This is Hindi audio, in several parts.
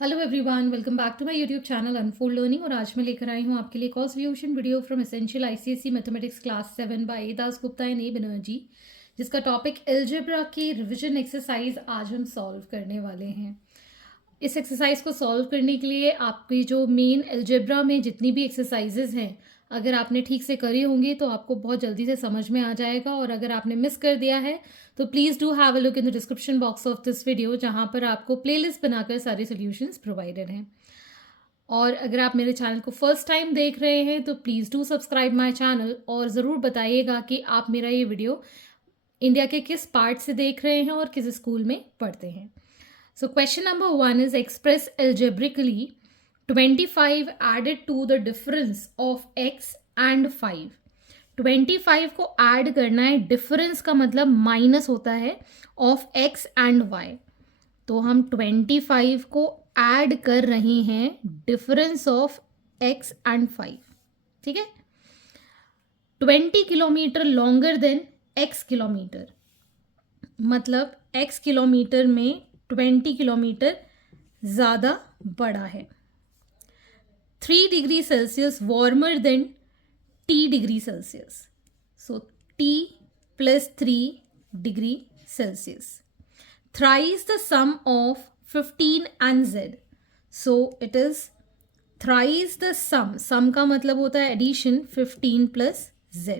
Hello everyone, welcome back to my YouTube channel unfold learning. और आज मैं लेकर आई हूँ आपके लिए call solution video from essential ICSE mathematics class 7 by Das Gupta and A Banerjee, जिसका टॉपिक एल्जेब्रा की रिवीजन एक्सरसाइज आज हम सॉल्व करने वाले हैं। इस एक्सरसाइज को सॉल्व करने के लिए आपकी जो मेन एल्जेब्रा में जितनी भी एक्सरसाइजेज हैं, अगर आपने ठीक से करी होंगी तो आपको बहुत जल्दी से समझ में आ जाएगा। और अगर आपने मिस कर दिया है तो please do have a look in the description box of this video, जहाँ पर आपको प्लेलिस्ट बनाकर सारे सॉल्यूशंस प्रोवाइडेड हैं। और अगर आप मेरे चैनल को फर्स्ट टाइम देख रहे हैं तो please do subscribe my channel और ज़रूर बताइएगा कि आप मेरा ये वीडियो इंडिया के किस पार्ट से देख रहे हैं और किस स्कूल में पढ़ते हैं। So question number 1 is express algebraically 25 added to the difference of x and 5. 25 को ऐड करना है, डिफरेंस का मतलब माइनस होता है ऑफ x एंड y। तो हम 25 को ऐड कर रहे हैं डिफरेंस ऑफ x एंड 5। ठीक है। 20 kilometre longer than x kilometre, मतलब x किलोमीटर में 20 किलोमीटर ज़्यादा बड़ा है। 3 degree Celsius warmer than T degree Celsius, so T plus 3 degree Celsius. Thrice the sum of 15 and z, so it is thrice the sum का मतलब होता है addition 15 plus z।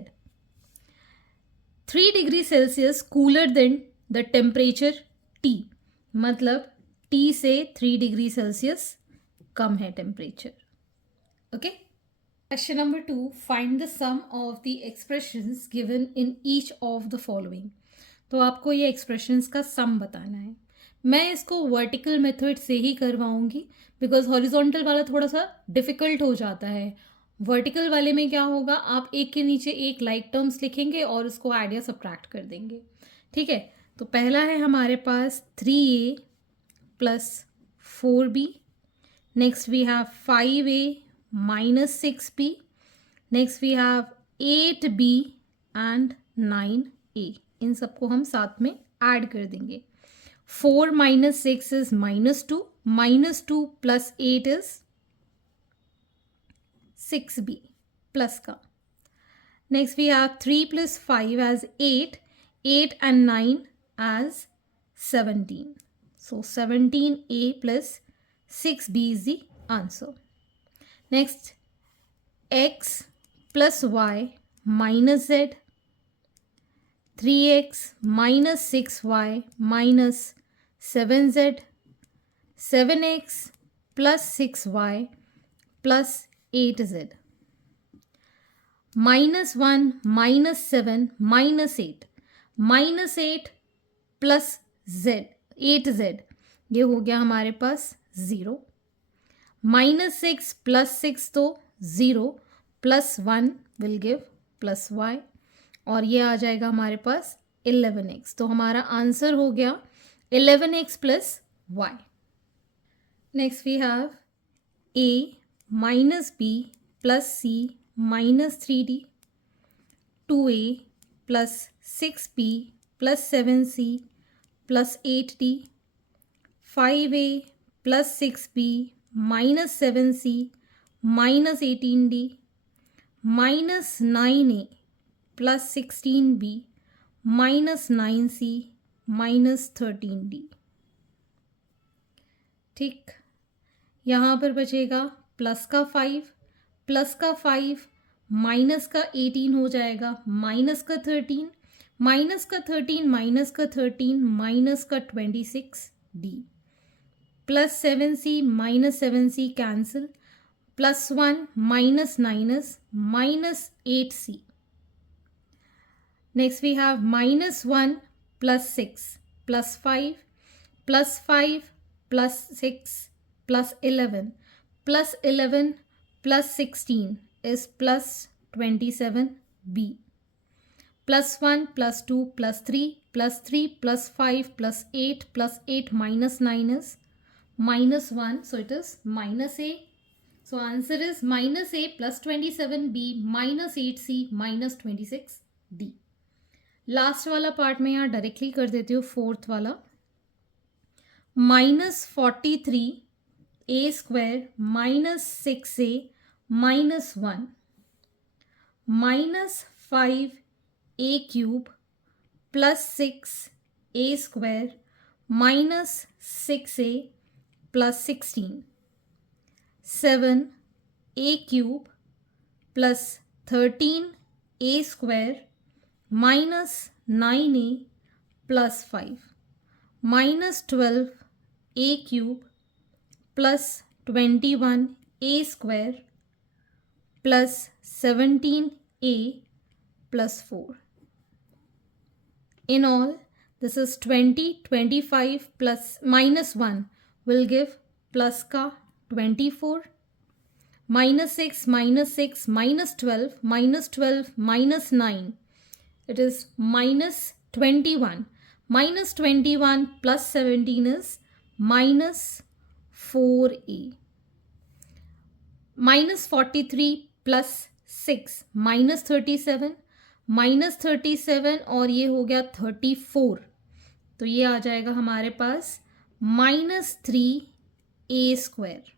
3 degree Celsius cooler than the temperature T, मतलब T से 3 डिग्री सेल्सियस कम है temperature. Okay. Question number 2, find the sum of the expressions given in each of the following. तो आपको ये एक्सप्रेशंस का सम बताना है। मैं इसको वर्टिकल मेथड से ही करवाऊंगी बिकॉज हॉरिजॉन्टल वाला थोड़ा सा डिफिकल्ट हो जाता है। वर्टिकल वाले में क्या होगा, आप एक के नीचे एक लाइक टर्म्स लिखेंगे और उसको ऐड या सब्ट्रैक्ट कर देंगे। ठीक है। तो पहला है हमारे पास 3a plus 4b, next we have 5a minus 6b, next we have 8b and 9a। इन सबको हम साथ में ऐड कर देंगे। 4 minus 6 is -2, -2 plus 8 is 6b plus का। Next we have 3 plus 5 as 8, 8 and 9 as 17. So 17a plus 6b is the answer. Next, x plus y minus z, 3x minus 6y minus 7z, 7x plus 6y plus 8z, -1 minus 7 minus 8, minus 8 plus z 8z, ये हो गया हमारे पास 0। -6 प्लस 6 तो 0, plus 1 will give plus y, और ये आ जाएगा हमारे पास 11x। तो हमारा आंसर हो गया 11x plus y। Next we have a minus b plus c minus 3d, 2a plus 6b plus 7c plus 8d, 5a plus 6b minus 7c minus 18d, minus 9a plus 16b minus 9c minus 13d। ठीक। यहाँ पर बचेगा प्लस का 5, प्लस का 5 माइनस का 18 हो जाएगा, माइनस का 13, माइनस का 13 माइनस का 13 माइनस का 26d, plus 7c minus 7c cancel, plus 1 minus 9s minus 8c। Next we have -1 plus 6 plus 5 plus 5 plus 6 plus 11 plus 11 plus 16 is plus 27b, plus 1 plus 2 plus 3 plus 3 plus 5 plus 8 plus 8 minus 9 is -1, so it is minus a. So answer is minus a plus 27b minus 8c minus 26d. Last वाला पार्ट में यहाँ डायरेक्टली कर देती हूँ, फोर्थ वाला -43 a square minus 6a minus 1 minus 5a cube plus 6a square minus 6a plus 16 7a cube plus 13a square minus 9a plus 5 minus 12a cube plus 21a square plus 17a plus 4. In all, this is 20, 25 plus minus 1 will give plus का 24, minus 6, minus 6, minus 12, minus 12, minus 9. It is minus 21. Minus 21 plus 17 is minus 4a. Minus 43 plus 6 minus 37. Minus 37 और ये हो गया 34, तो ये आ जाएगा हमारे पास minus 3a square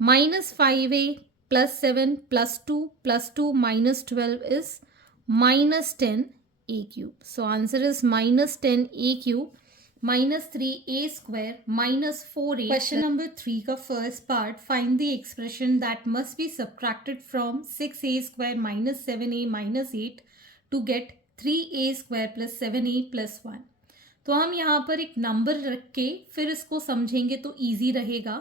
minus 5a plus 7 plus 2 minus 12 is minus 10a cube. So answer is minus 10a cube minus 3a square minus 4a. Question number 3 का first part, find the expression that must be subtracted from 6a square minus 7a minus 8 to get 3a square plus 7a plus 1. तो हम यहाँ पर एक नंबर रख के फिर इसको समझेंगे तो ईजी रहेगा.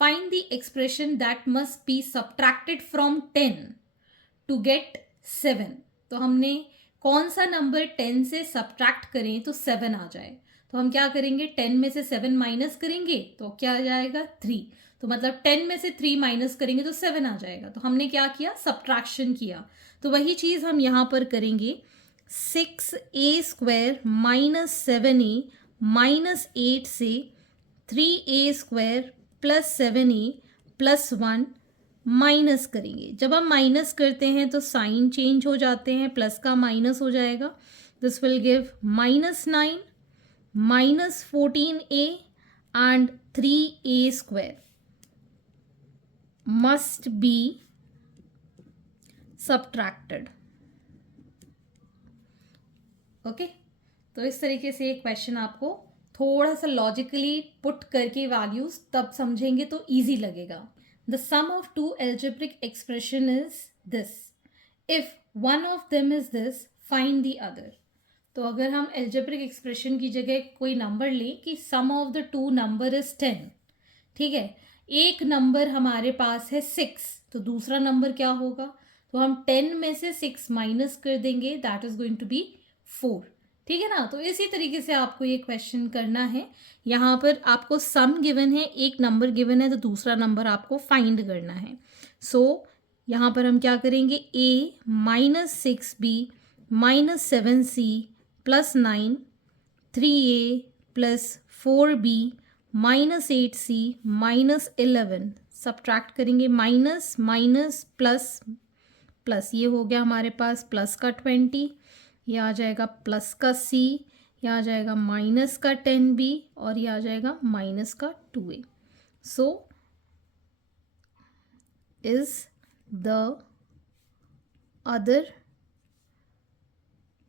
Find the expression that must be subtracted from 10 to get 7. तो हमने कौन सा नंबर 10 से सब्ट्रैक्ट करें तो 7 आ जाए. तो हम क्या करेंगे, 10 में से 7 माइनस करेंगे तो क्या आ जाएगा 3. तो मतलब 10 में से 3 माइनस करेंगे तो 7 आ जाएगा. तो हमने क्या किया, सब्ट्रैक्शन किया. तो वही चीज़ हम यहाँ पर करेंगे. 6a square minus 7a minus 8 से 3a square plus 7a plus 1 minus करेंगे. जब हम माइनस करते हैं तो साइन चेंज हो जाते हैं, प्लस का माइनस हो जाएगा. This will give minus 9 minus 14a and 3a square must be subtracted. Okay, तो इस तरीके से एक क्वेश्चन आपको थोड़ा सा लॉजिकली पुट करके वैल्यूज तब समझेंगे तो इजी लगेगा. The sum of two algebraic expression is this. If one of them is this, find the other. तो अगर हम एल्जेब्रिक एक्सप्रेशन की जगह कोई नंबर लें कि sum of the two number is 10, ठीक है, एक नंबर हमारे पास है 6, तो दूसरा नंबर क्या होगा, तो हम 10 में से 6 माइनस कर देंगे, that is going to be 4. ठीक है ना. तो इसी तरीके से आपको ये क्वेश्चन करना है. यहाँ पर आपको सम गिवन है, एक नंबर गिवन है, तो दूसरा नंबर आपको फाइंड करना है. सो यहाँ पर हम क्या करेंगे, a minus 6b minus 7c plus 9 3a plus 4b minus 8c minus 11 subtract करेंगे. माइनस माइनस प्लस प्लस, ये हो गया हमारे पास प्लस का 20, ये आ जाएगा प्लस का c, ये आ जाएगा माइनस का 10b और ये आ जाएगा माइनस का 2a. So is the other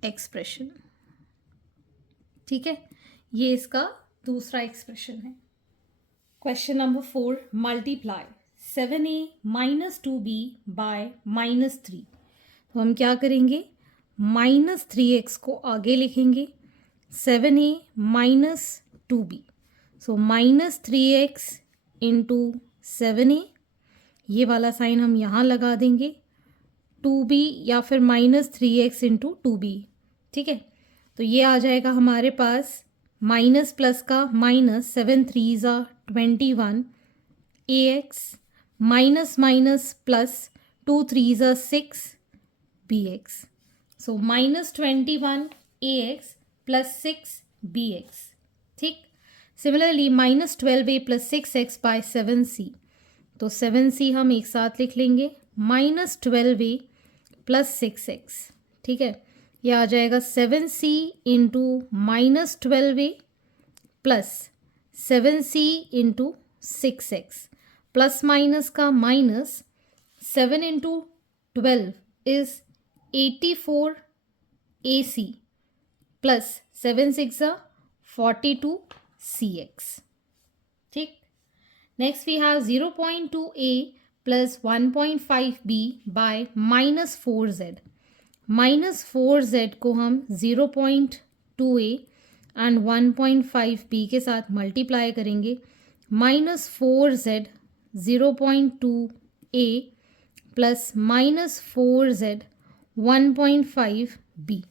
expression. ठीक है, ये इसका दूसरा एक्सप्रेशन है. Question number 4, multiply 7a minus 2b bye minus 3. तो हम क्या करेंगे, माइनस 3x को आगे लिखेंगे, 7a minus 2b. So minus 3x into 7a, ये वाला साइन हम यहाँ लगा देंगे, 2b या फिर माइनस 3x इंटू 2b. ठीक है, तो ये आ जाएगा हमारे पास माइनस प्लस का minus, 7 3 21 ax minus minus plus 2 3 6 bx. So minus 21 ax plus 6 bx. ठीक, similarly minus 12a plus 6x by 7c. तो 7c हम एक साथ लिख लेंगे, माइनस 12a प्लस 6x. ठीक है, ये आ जाएगा 7c into minus 12a plus 7c into 6x plus minus का minus 7 into 12 is 84 AC plus 7 6 42 CX. ठीक. Next we have 0.2a plus 1.5b by minus 4z. Minus 4z को हम 0.2a एंड 1.5b के साथ मल्टीप्लाई करेंगे. Minus 4z 0.2a plus minus 4z 1.5b.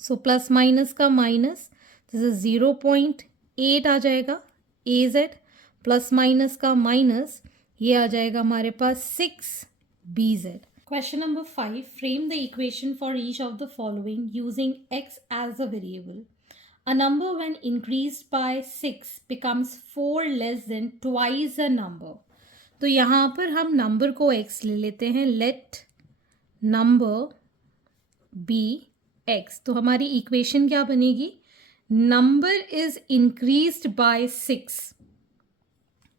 So plus minus का माइनस, दिस इज 0.8 आ जाएगा az, प्लस माइनस का माइनस, ये आ जाएगा हमारे पास 6bz. Question number 5. Frame the equation for each of the following using x as a variable. A number when increased by 6 becomes 4 less than twice a number. तो यहाँ पर हम नंबर को x ले लेते हैं. Let number be x. तो हमारी इक्वेशन क्या बनेगी? Number is increased by 6.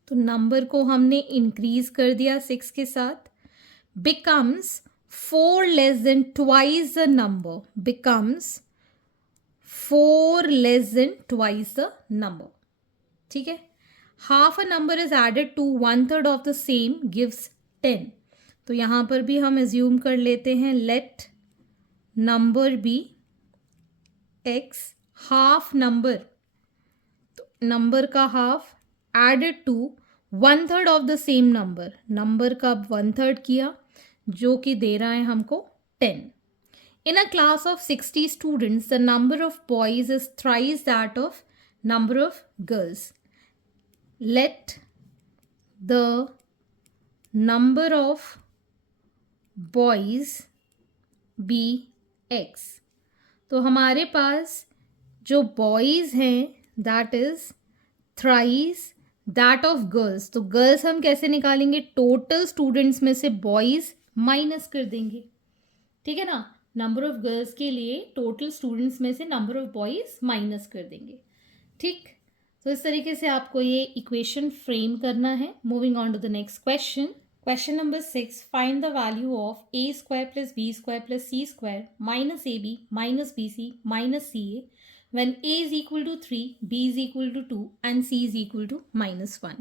तो नंबर को हमने इंक्रीज कर दिया 6 के साथ. becomes 4 less than twice the number. becomes 4 less than twice the number. ठीक है. half a number is added to 1/3 of the same gives 10. तो यहाँ पर भी हम एज्यूम कर लेते हैं let number be x. Half number, तो नंबर का half added to 1/3 of the same number. Number का 1/3 किया जो कि दे रहा है हमको 10. In a class of 60 students, the number of boys is thrice that of number of girls. Let the number of boys be x. तो हमारे पास जो बॉयज़ हैं that is thrice that of girls. तो गर्ल्स हम कैसे निकालेंगे? टोटल स्टूडेंट्स में से बॉयज़ माइनस कर देंगे. ठीक है ना. नंबर ऑफ गर्ल्स के लिए टोटल स्टूडेंट्स में से नंबर ऑफ बॉयज़ माइनस कर देंगे. ठीक. तो इस तरीके से आपको ये इक्वेशन फ्रेम करना है. Moving on to the next question. Question number 6. Find the value of a square plus b square plus c square minus ab minus bc minus ca when a is equal to 3, b is equal to 2 and c is equal to -1.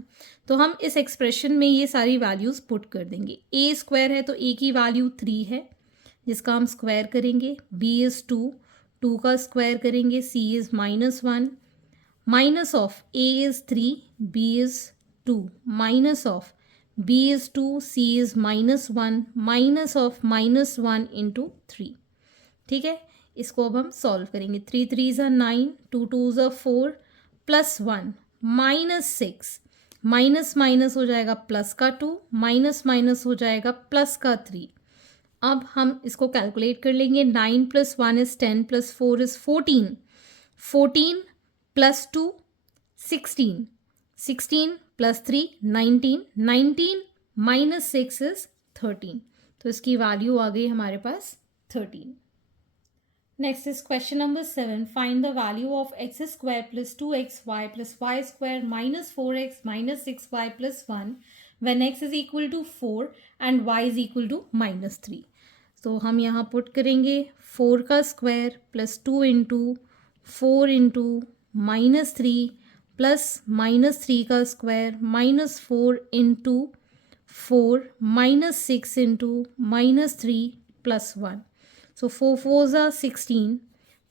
तो हम इस एक्सप्रेशन में ये सारी वैल्यूज़ पुट कर देंगे. a स्क्वायर है तो a की वैल्यू 3 है जिसका हम स्क्वायर करेंगे. b इज़ 2, 2 का स्क्वायर करेंगे. c is -1. Minus of a is 3, b is 2, minus of b is 2, c is -1, minus of -1 into 3. ठीक है. इसको अब हम सॉल्व करेंगे. 3 3 ज़ा 9, 2 2 ज़ा 4 प्लस 1 -6. माइनस माइनस हो जाएगा प्लस का 2, माइनस माइनस हो जाएगा प्लस का 3. अब हम इसको कैलकुलेट कर लेंगे. 9 + 1 इज़ 10 + 4 इज़ 14. 14 + 2 16. 16 + 3 19. 19 - 6 इज 13. तो इसकी वैल्यू आ गई हमारे पास 13. Next is question number 7. Find the value of x square plus 2xy plus y square minus 4x minus 6y plus 1 when x is equal to 4 and y is equal to -3. तो हम यहाँ पुट करेंगे 4 का square plus 2 into 4 into -3 plus -3 का square -4 into 4 -6 into -3 plus 1. So 4 4 ज़ा 16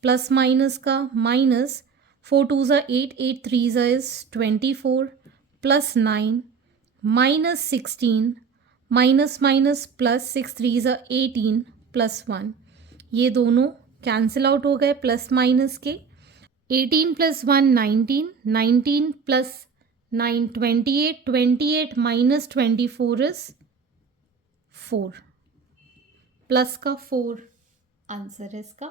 प्लस माइनस का माइनस 4 2 ज़ा 8 8 3 ज़ा is 24 plus 9 -16 minus minus plus 6 3 ज़ा 18 प्लस 1. ये दोनों कैंसिल आउट हो गए प्लस माइनस के. 18 + 1 19, 19 + 9 28, 28 - 24 is 4. प्लस का 4 आंसर है इसका.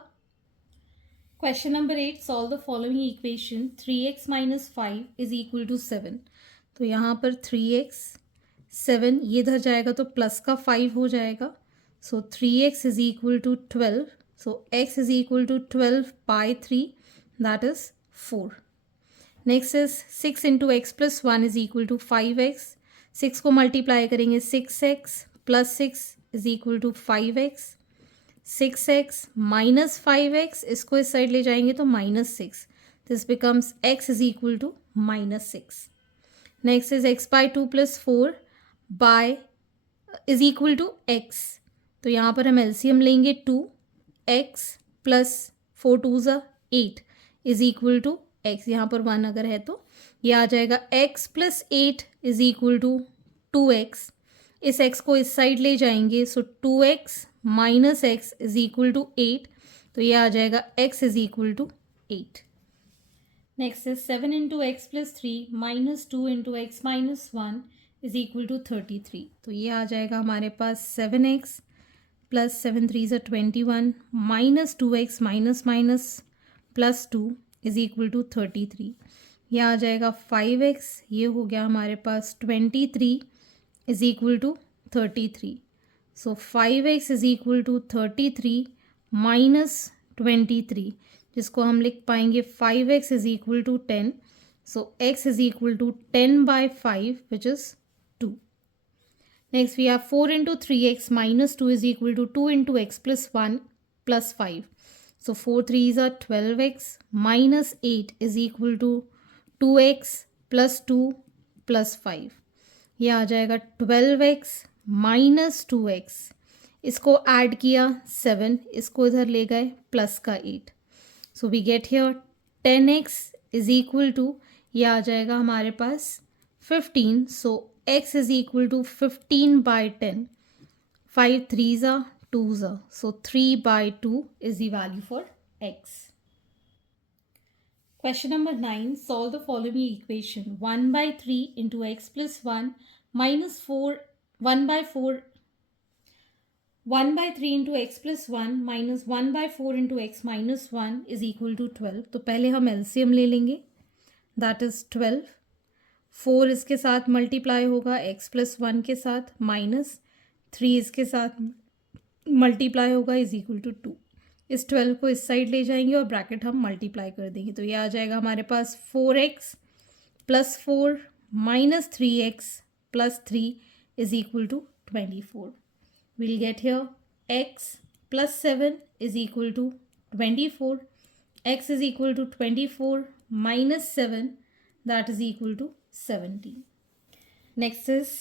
Question number 8. Solve the following equation. 3x - 5 is equal to 7. तो यहाँ पर 3x 7 ये इधर जाएगा तो प्लस का 5 हो जाएगा. So 3x is equal to 12. So x is equal to 12 / 3 that is 4. Next is 6 into x plus 1 is equal to 5x. 6 को मल्टीप्लाई करेंगे 6x plus 6 is equal to 5x. 6x minus 5x, इसको इस साइड ले जाएंगे तो -6. This becomes x is equal to -6. Next is x by 2 plus 4 by is equal to x. तो यहाँ पर हम एलसीएम लेंगे 2x प्लस 4 2 ज़ा 8 इज इक्वल टू x. यहाँ पर 1 अगर है तो ये आ जाएगा x plus 8 is equal to 2x. इस x को इस साइड ले जाएंगे so 2x minus x is equal to 8. तो ये आ जाएगा x is equal to 8. Next is 7 into x plus 3 minus 2 into x minus 1 is equal to 33. तो ये आ जाएगा हमारे पास 7x प्लस 7 3 ज़ा 21 minus 2x minus minus plus 2 is equal to 33. ये आ जाएगा 5x. ये हो गया हमारे पास 23 is equal to 33. So 5x is equal to 33 minus 23, जिसको हम लिख पाएंगे 5x is equal to 10. So x is equal to 10 by 5 which is 2. Next we have 4 into 3x minus 2 is equal to 2 into x plus 1 plus 5. So 4 3s are 12x minus 8 is equal to 2x plus 2 plus 5. ये आ जाएगा 12x minus 2x. इसको ऐड किया 7, इसको इधर ले गए प्लस का 8. So we get here 10x is equal to, ये आ जाएगा हमारे पास 15. So x is equal to 15 by 10. 5 3s are 2s are. So 3 by 2 is the value for x. Question number 9. Solve the following equation. 1 by 3 into x plus 1 minus 4, 1 by 4, 1 by 3 into x plus 1 minus 1 by 4 into x minus 1 is equal to 12. तो पहले हम LCM ले लेंगे. That is 12. 4 इसके साथ मल्टीप्लाई होगा x plus 1 के साथ माइनस 3 इसके साथ मल्टीप्लाई होगा इज इक्वल टू 2. इस 12 को इस साइड ले जाएंगे और ब्रैकेट हम मल्टीप्लाई कर देंगे. तो ये आ जाएगा हमारे पास 4x plus 4 minus 3x plus 3 is equal to 24. Will get here x plus 7 is equal to 24. x is equal to 24 minus 7 that is equal to 17. Next is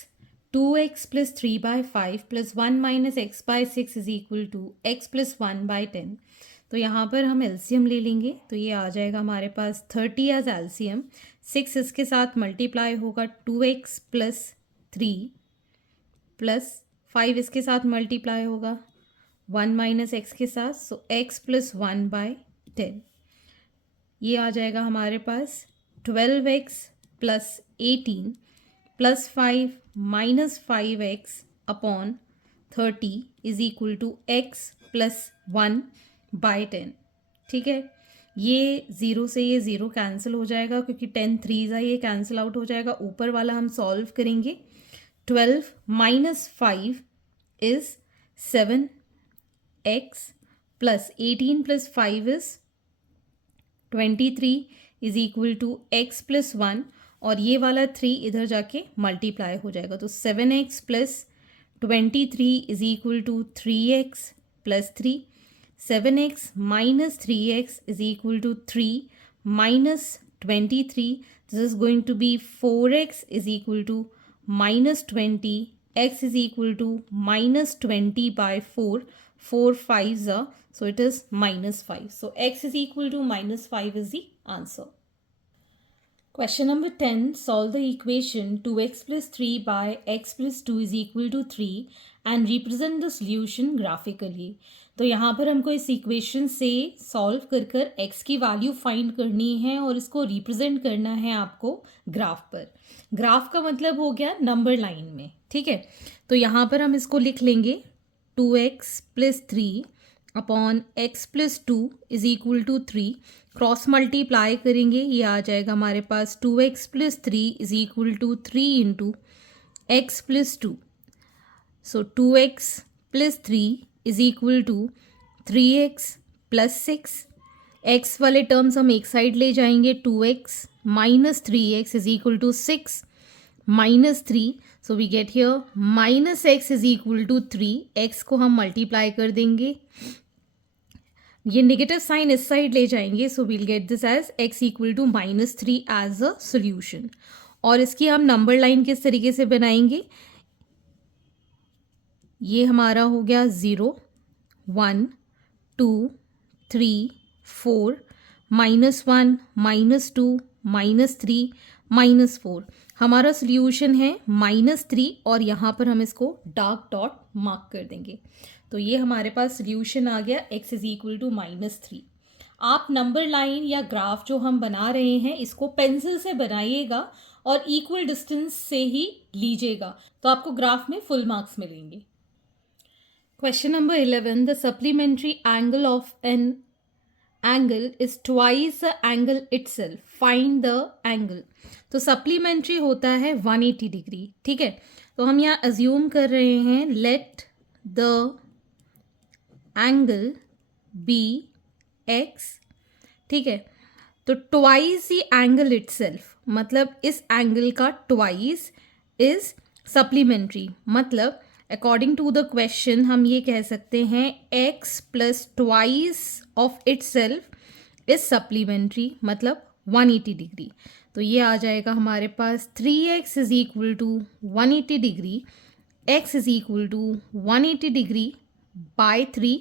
2x plus 3 by 5 plus 1 minus x by 6 is equal to x plus 1 by 10. तो यहाँ पर हम एलसीएम ले लेंगे. तो ये आ जाएगा हमारे पास 30 एज एलसीएम. 6 इसके साथ मल्टीप्लाई होगा 2x प्लस 3 प्लस 5 इसके साथ मल्टीप्लाई होगा 1 माइनस एक्स के साथ. So x plus 1 by 10. ये आ जाएगा हमारे पास 12x plus 18 plus 5 minus 5x upon 30 is equal to x plus 1 by 10. ठीक है, ये 0 से ये 0 कैंसिल हो जाएगा क्योंकि 10 3 ये कैंसिल आउट हो जाएगा. ऊपर वाला हम सॉल्व करेंगे. 12 minus 5 is 7x plus 18 plus 5 is 23 is equal to x plus 1 और ये वाला 3 इधर जाके मल्टीप्लाई हो जाएगा. तो 7x plus 23 is equal to 3x plus 3. 7x minus 3x is equal to 3 minus 23. This is going to be 4x is equal to minus 20. x is equal to minus 20 by 4. 4 5s are, so it is minus 5. So x is equal to minus 5 is the answer. Question number 10. Solve the equation 2x plus 3 by x plus 2 is equal to 3 and represent the solution graphically. तो यहाँ पर हमको इस इक्वेशन से सॉल्व कर कर x की वैल्यू फाइंड करनी है और इसको रिप्रेजेंट करना है आपको ग्राफ पर. ग्राफ का मतलब हो गया नंबर लाइन में. ठीक है, तो यहाँ पर हम इसको लिख लेंगे 2x plus 3 upon x plus 2 is equal to 3. Cross multiply करेंगे, ये आ जाएगा हमारे पास 2x plus 3 is equal to 3 into x plus 2. So 2x plus 3 is equal to 3x plus 6. x वाले टर्म्स हम एक साइड ले जाएंगे 2x minus 3x is equal to 6 minus 3. So we get here minus x is equal to 3. x को हम मल्टीप्लाई कर देंगे, ये नेगेटिव साइन इस साइड ले जाएंगे, so we'll get this as x equal to minus 3 as a solution. और इसकी हम नंबर लाइन किस तरीके से बनाएंगे, ये हमारा हो गया 0 1 2 3 4 -1 -2 -3 -4. हमारा सोल्यूशन है -3 और यहाँ पर हम इसको डार्क डॉट मार्क कर देंगे. तो ये हमारे पास सोल्यूशन आ गया x इज इक्वल टू -3. आप नंबर लाइन या ग्राफ जो हम बना रहे हैं इसको पेंसिल से बनाइएगा और इक्वल डिस्टेंस से ही लीजिएगा, तो आपको ग्राफ में फुल मार्क्स मिलेंगे. Question number 11. The supplementary angle of an angle is twice the angle itself, find the angle. तो सप्लीमेंट्री होता है 180 डिग्री. ठीक है, तो हम यहाँ अज्यूम कर रहे हैं let the angle be x. ठीक है, तो ट्वाइस द एंगल इटसेल्फ मतलब इस एंगल का ट्वाइस इज सप्लीमेंट्री. मतलब अकॉर्डिंग टू द क्वेश्चन हम ये कह सकते हैं x plus twice of itself is supplementary, मतलब 180 डिग्री. तो ये आ जाएगा हमारे पास 3x is equal to 180 degree, x is equal to 180 degree by 3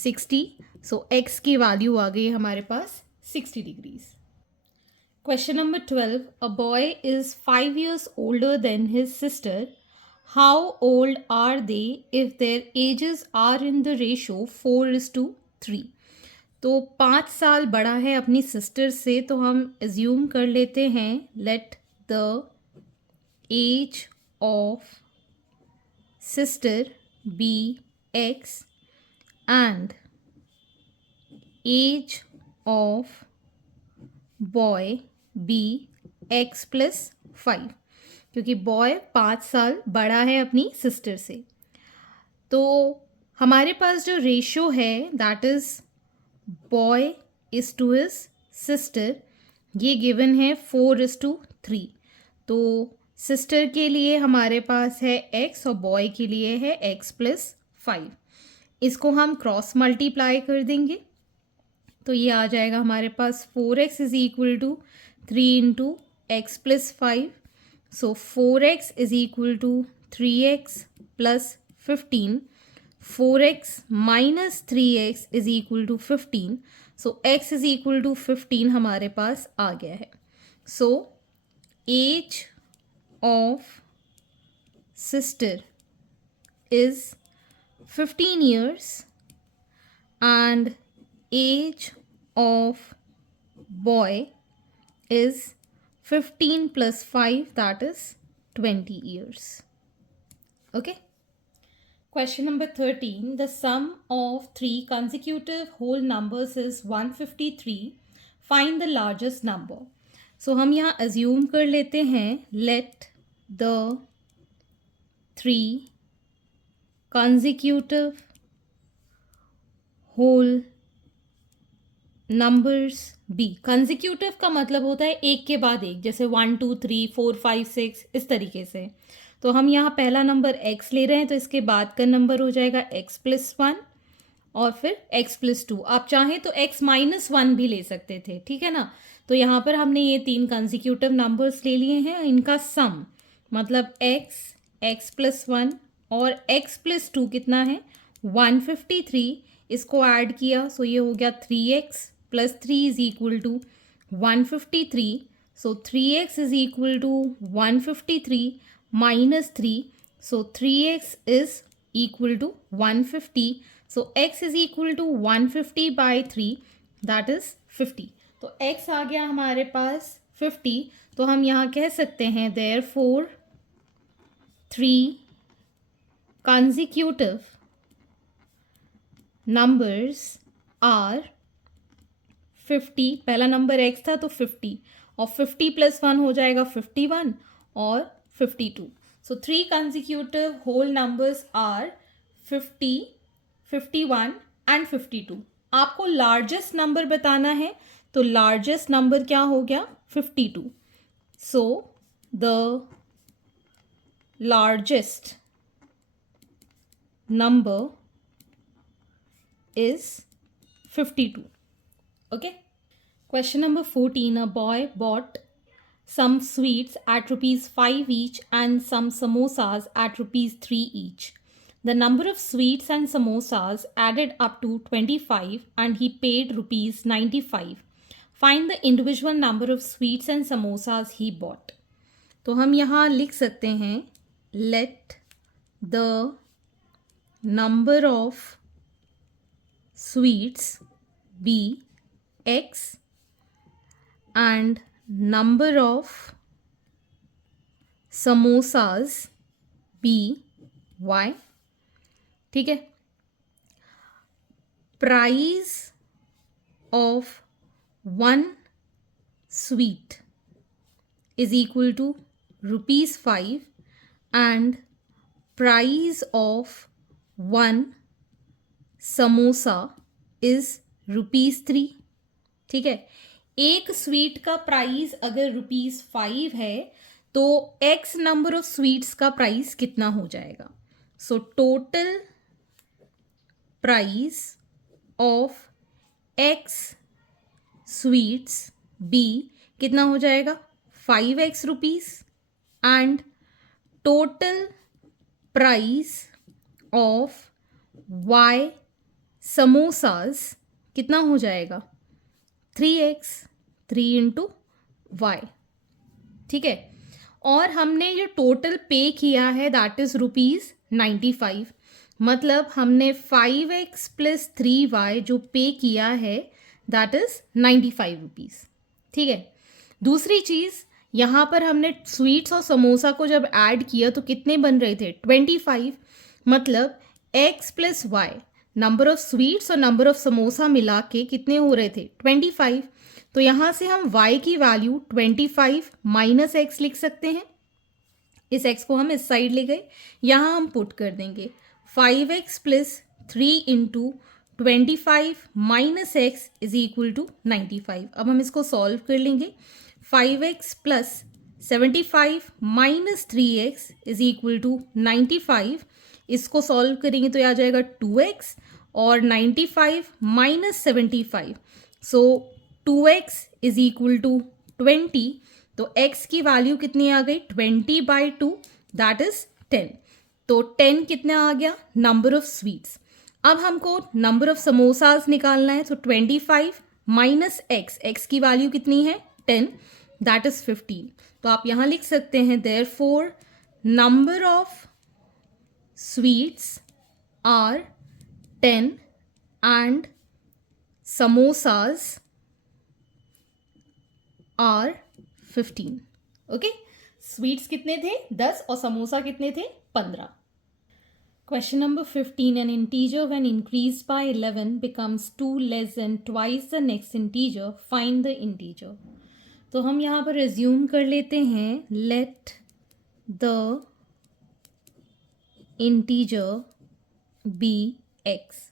60. So x की वैल्यू आ गई हमारे पास 60 degrees. Question number 12. A boy is 5 years older than his sister. How old are they if their ages are in the ratio 4:3? तो 5 साल बड़ा है अपनी सिस्टर से, तो हम एज्यूम कर लेते हैं let the age of sister be x and age of boy be x plus 5, क्योंकि बॉय 5 साल बड़ा है अपनी सिस्टर से. तो हमारे पास जो रेशो है that is boy is to his sister, ये गिवन है 4:3. तो सिस्टर के लिए हमारे पास है x और बॉय के लिए है x प्लस 5. इसको हम क्रॉस मल्टीप्लाई कर देंगे, तो ये आ जाएगा हमारे पास 4x is equal to 3 into x plus 5. So 4x is equal to 3x plus 15. 4x minus 3x is equal to 15. So x is equal to 15 हमारे पास आ गया है. So age of sister is 15 years and age of boy is 15 plus 5, that is 20 years. Okay. Question number 13. The sum of 3 consecutive whole numbers is 153. Find the largest number. So हम यहाँ assume कर लेते हैं let the 3 consecutive whole numbers be. Consecutive का मतलब होता है एक के बाद एक, जैसे 1 2 3 4 5 6 इस तरीके से. तो हम यहाँ पहला नंबर x ले रहे हैं, तो इसके बाद का नंबर हो जाएगा x प्लस 1 और फिर x प्लस 2. आप चाहें तो x माइनस 1 भी ले सकते थे, ठीक है ना. तो यहाँ पर हमने ये 3 कंजिक्यूटिव नंबर्स ले लिए हैं, इनका सम मतलब x प्लस 1 और x प्लस 2 कितना है 153. इसको ऐड किया, सो ये हो गया 3x plus 3 is equal to 153. So 3x is equal to 153 minus 3. So 3x is equal to 150. So x is equal to 150 by 3, that is 50. तो x आ गया हमारे पास 50. तो हम यहाँ कह सकते हैं therefore 3 consecutive numbers are 50. पहला नंबर x था तो 50 और 50 प्लस 1 हो जाएगा 51 और 52. सो 3 consecutive whole numbers are 50, 51 and 52. आपको लार्जेस्ट नंबर बताना है, तो लार्जेस्ट नंबर क्या हो गया 52. So the largest number is 52. Okay. Question number 14. A boy bought some sweets at rupees 5 each and some samosas at rupees 3 each. The number of sweets and samosas added up to 25 and he paid rupees 95. Find the individual number of sweets and samosas he bought. तो हम यहाँ लिख सकते हैं let the number of sweets be x and number of samosas be y. ठीक है. Price of one sweet is equal to rupees 5 and price of one samosa is rupees 3. ठीक है. एक स्वीट का प्राइस अगर रुपीस 5 है तो एक्स नंबर ऑफ स्वीट्स का प्राइस कितना हो जाएगा. So total price of x sweets be कितना हो जाएगा 5x rupees and total price of y samosas कितना हो जाएगा 3x 3 इंटू वाई. ठीक है. और हमने जो टोटल पे किया है दैट इज रुपीज 95. मतलब हमने 5x प्लस 3y जो पे किया है दैट इज 95 रुपीज़. ठीक है. दूसरी चीज़ यहाँ पर हमने स्वीट्स और समोसा को जब ऐड किया तो कितने बन रहे थे 25. मतलब x plus y number of sweets और नंबर ऑफ समोसा मिला के कितने हो रहे थे 25. तो यहाँ से हम y की वैल्यू 25 माइनस एक्स लिख सकते हैं. इस x को हम इस साइड ले गए. यहाँ हम पुट कर देंगे 5x plus 3 into 25 minus x is equal to 95. अब हम इसको सॉल्व कर लेंगे. 5x plus 75 minus 3x is equal to 95. इसको सॉल्व करेंगे तो आ जाएगा 2x और 95 minus 75. So 2x is equal to 20. तो x की वैल्यू कितनी आ गई 20/2 दैट इज 10. तो 10 कितना आ गया नंबर ऑफ स्वीट्स. अब हमको नंबर ऑफ समोसाज निकालना है. तो 25 माइनस x की वैल्यू कितनी है 10 दैट इज 15. तो आप यहाँ लिख सकते हैं therefore number of sweets are 10 and samosas are 15. Okay. Sweets कितने थे 10 और समोसा कितने थे 15. Question number 15. An integer when increased by 11 becomes 2 less than twice the next integer. Find the integer. तो हम यहाँ पर resume कर लेते हैं. Let the integer be x.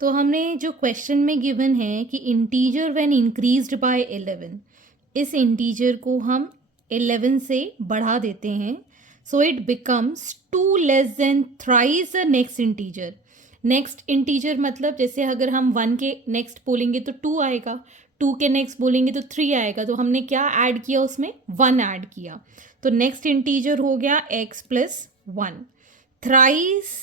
तो हमने जो क्वेश्चन में गिवन है कि इंटीजर व्हेन इंक्रीज्ड बाय 11, इस इंटीजर को हम 11 से बढ़ा देते हैं. So it becomes 2 less than thrice the next integer. Next integer मतलब जैसे अगर हम 1 के नेक्स्ट बोलेंगे तो 2 आएगा, 2 के नेक्स्ट बोलेंगे तो 3 आएगा. तो हमने क्या ऐड किया उसमें 1 ऐड किया. तो नेक्स्ट इंटीजर हो गया x plus 1 thrice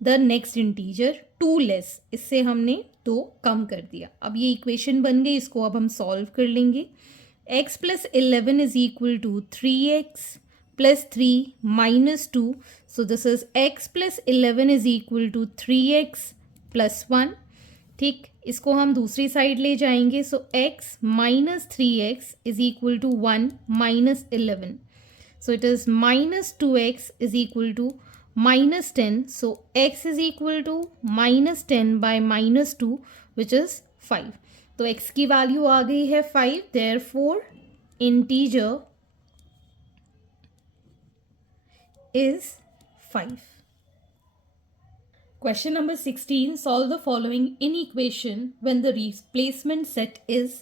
the next integer 2 less. इससे हमने 2 कम कर दिया. अब ये इक्वेशन बन गई. इसको अब हम सॉल्व कर लेंगे. x plus 11 is equal to 3x plus 3 minus 2. So this is x plus 11 is equal to 3x plus 1. ठीक. इसको हम दूसरी साइड ले जाएंगे. So x minus 3x is equal to 1 minus 11. So it is minus 2x is equal to minus 10. So x is equal to minus 10 by minus 2 which is 5. तो x की वैल्यू आ गई है 5. Therefore integer is 5. Question number 16. Solve the following in equation when the replacement set is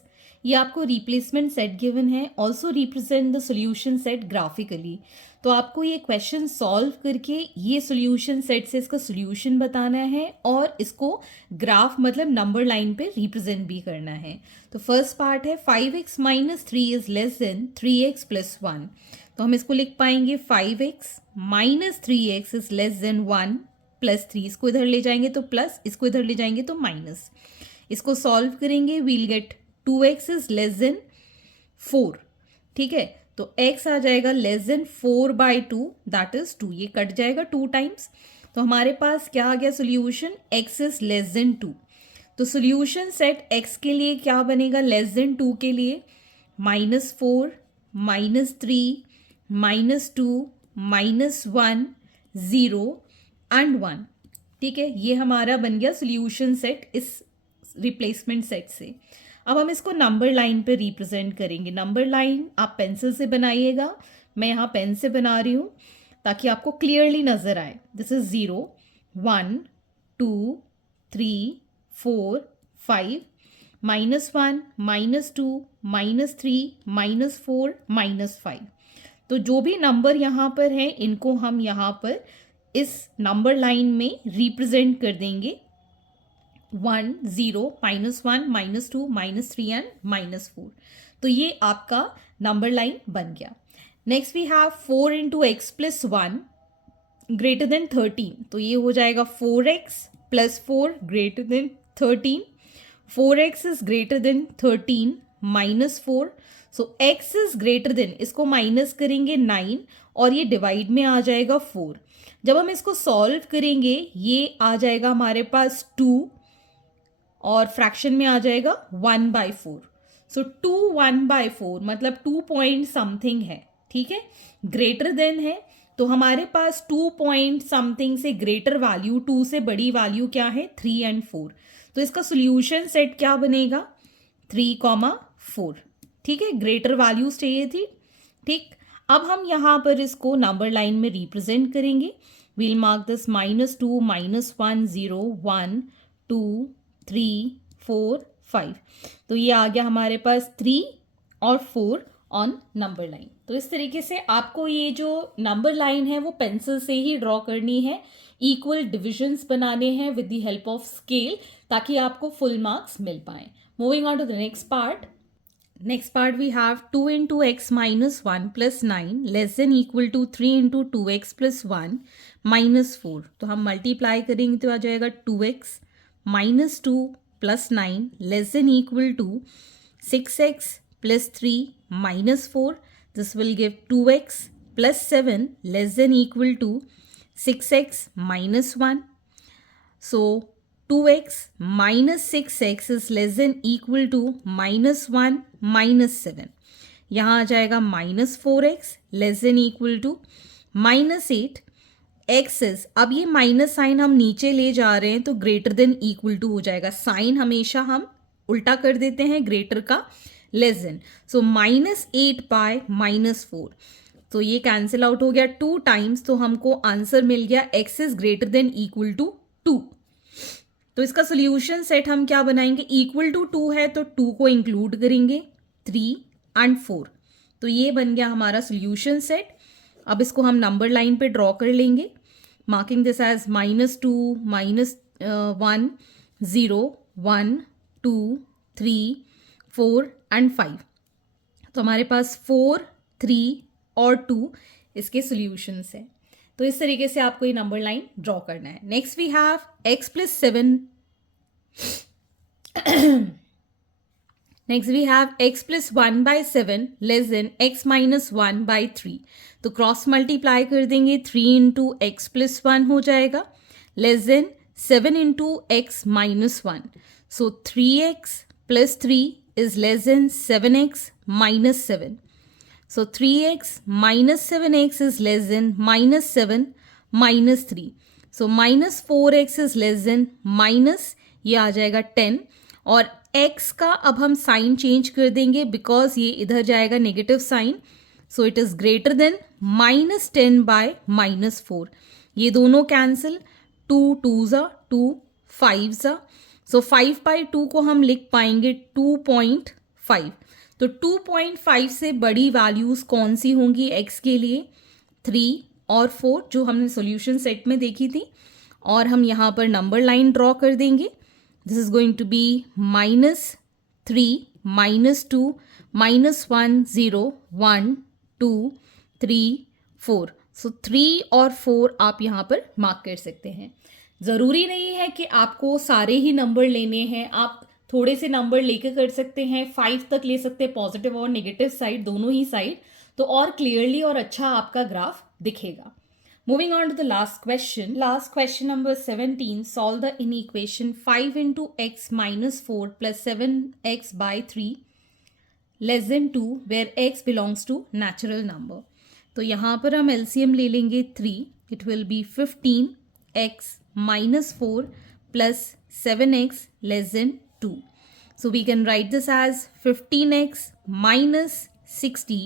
ये आपको रिप्लेसमेंट सेट गिवन है, also represent the solution set graphically. तो आपको ये क्वेश्चन सॉल्व करके ये सोल्यूशन सेट से इसका सोल्यूशन बताना है और इसको ग्राफ मतलब नंबर लाइन पे रिप्रेजेंट भी करना है। तो फर्स्ट पार्ट है 5x minus 3 is less then 3x plus 1। तो हम इसको लिख पाएंगे 5x minus 3x is less then 1 plus 3। इसको इधर ले जाएंगे तो प्लस, इसको इधर ले जाएंगे तो माइनस। इसको सॉल्व करेंगे, we'll get 2x is less than 4। ठीक है, तो x आ जाएगा लेस देन 4/2, दैट इज 2। ये कट जाएगा 2 टाइम्स। तो हमारे पास क्या आ गया solution, x is less then 2। तो सोल्यूशन सेट x के लिए क्या बनेगा, लेस देन 2 के लिए -4 -3 -2 -1 0 एंड 1। ठीक है, ये हमारा बन गया सोल्यूशन सेट इस रिप्लेसमेंट सेट से। अब हम इसको नंबर लाइन पे रिप्रेजेंट करेंगे। नंबर लाइन आप पेंसिल से बनाइएगा, मैं यहाँ पेन से बना रही हूँ ताकि आपको क्लियरली नजर आए। This is 0 1 2 3 4 5 -1 -2 -3 -4 -5। तो जो भी नंबर यहाँ पर हैं इनको हम यहाँ पर इस नंबर लाइन में रिप्रेजेंट कर देंगे 1 0 -1 -2 -3 एंड -4। तो ये आपका नंबर लाइन बन गया। Next we have 4 into x plus 1 greater than 13। तो ये हो जाएगा 4x plus 4 greater than 13। 4x is greater than 13 -4। So x is greater than, इसको माइनस करेंगे 9 और ये डिवाइड में आ जाएगा 4। जब हम इसको सॉल्व करेंगे ये आ जाएगा हमारे पास 2 और फ्रैक्शन में आ जाएगा 1/4। सो 2 1/4 मतलब 2 पॉइंट समथिंग है। ठीक है, ग्रेटर देन है तो हमारे पास 2 पॉइंट समथिंग से ग्रेटर वैल्यू, 2 से बड़ी वैल्यू क्या है 3 एंड 4। तो इसका सोल्यूशन सेट क्या बनेगा 3,4। ठीक है, ग्रेटर वैल्यूज चाहिए थी। ठीक, अब हम यहाँ पर इसको नंबर लाइन में रिप्रेजेंट करेंगे। We'll mark this -2 -1 0 1 2 3 4 5। तो ये आ गया हमारे पास 3 और 4 ऑन नंबर लाइन। तो इस तरीके से आपको ये जो नंबर लाइन है वो पेंसिल से ही ड्रॉ करनी है। इक्वल डिविजन्स बनाने हैं with the help of scale ताकि आपको फुल मार्क्स मिल पाए। Moving on to the next part. Next part we have 2 into x minus 1 plus 9 less than equal to 3 into 2x plus 1 minus 4। तो हम मल्टीप्लाई करेंगे तो आ जाएगा 2x minus 2 plus 9 less than equal to 6x plus 3 minus 4। This will give 2x plus 7 less than equal to 6x minus 1। So 2x minus 6x is less than equal to -1 -7। यहाँ आ जाएगा -4x less than equal to -8 x is, अब ये माइनस साइन हम नीचे ले जा रहे हैं तो ग्रेटर देन इक्वल टू हो जाएगा। साइन हमेशा हम उल्टा कर देते हैं ग्रेटर का, लेस देन। सो -8 -4। तो ये कैंसिल आउट हो गया 2 टाइम्स, तो हमको आंसर मिल गया x is greater than equal to 2। तो इसका सोल्यूशन सेट हम क्या बनाएंगे, इक्वल टू 2 है तो 2 को इंक्लूड करेंगे 3 एंड 4। तो ये बन गया हमारा सोल्यूशन सेट। अब इसको हम नंबर लाइन पे ड्रॉ कर लेंगे, मार्किंग दिस एज -2 -1 0 1 2 3 4 एंड 5। तो हमारे पास 4 3 और 2 इसके सोल्यूशंस हैं। तो इस तरीके से आपको ये नंबर लाइन ड्रॉ करना है। Next we have x plus 7 next we have x plus 1/7 less than x minus 1/3। तो क्रॉस मल्टीप्लाई कर देंगे, 3 इंटू एक्स प्लस 1 हो जाएगा less than 7 into x minus 1। So 3x plus 3 is less then 7x minus 7। So 3x minus 7x is less than -7 minus 3. So minus 4x is less than minus, ये आ जाएगा 10। और x का अब हम साइन चेंज कर देंगे बिकॉज ये इधर जाएगा negative sign. So it is greater than -10/-4। ये दोनों कैंसिल, 2 2s 2 5s। सो 5/2 को हम लिख पाएंगे 2.5। 5। तो 2.5 से बड़ी वैल्यूज़ कौन सी होंगी x के लिए? 3 और 4 जो हमने सॉल्यूशन सेट में देखी थी, और हम यहाँ पर नंबर लाइन ड्रॉ कर देंगे. This is going to be -3, -2, -1, 0, 1, 2, 3, 4. So 3 और 4 आप यहाँ पर मार्क कर सकते हैं. ज़रूरी नहीं है कि आपको सारे ही नंबर लेने हैं, आप थोड़े से नंबर लेकर कर सकते हैं. 5 तक ले सकते हैं, पॉजिटिव और नेगेटिव साइड दोनों ही साइड, तो और क्लियरली और अच्छा आपका ग्राफ दिखेगा. Moving on to the last question. Last question number 17. Solve the inequation 5 into x minus 4 plus 7x by 3 less than 2 where x belongs to natural number. तो यहाँ पर हम LCM ले लेंगे 3. It will be 15x minus 4 plus 7x less than 2. So we can write this as 15x minus 60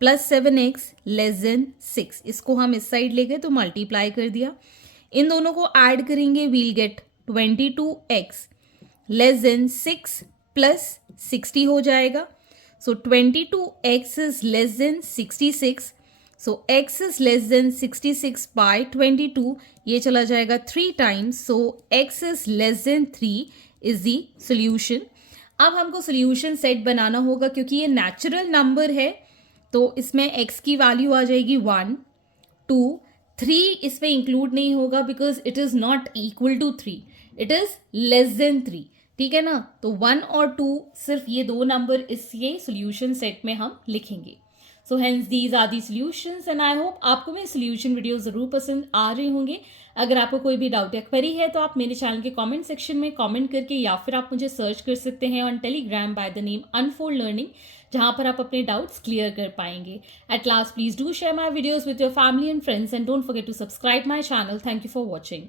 plus 7x less than 6. इसको हम इस साइड ले गए तो मल्टीप्लाई कर दिया. इन दोनों को ऐड करेंगे, we'll get 22x less than 6 plus 60 हो जाएगा. So 22x is less than 66. So x is less than 66 by 22. ये चला जाएगा 3 times. So x is less than 3 is the solution. अब हमको सोल्यूशन सेट बनाना होगा क्योंकि ये नेचुरल नंबर है, तो इसमें x की वैल्यू आ जाएगी 1, 2, 3 इसमें इंक्लूड नहीं होगा because it is not equal to 3, it is less than 3. ठीक है ना. तो 1 और 2 सिर्फ ये दो नंबर इस ये सोल्यूशन सेट में हम लिखेंगे. So hence these are the solutions and I hope आपको मेरे सोल्यूशन वीडियो ज़रूर पसंद आ रहे होंगे. अगर आपको कोई भी डाउट या क्वेरी है तो आप मेरे चैनल के कमेंट सेक्शन में कमेंट करके या फिर आप मुझे सर्च कर सकते हैं on Telegram by the name unfold learning, जहाँ पर आप अपने डाउट्स क्लियर कर पाएंगे. At last please do share my videos with your family and friends and don't forget to subscribe my channel. Thank you for watching.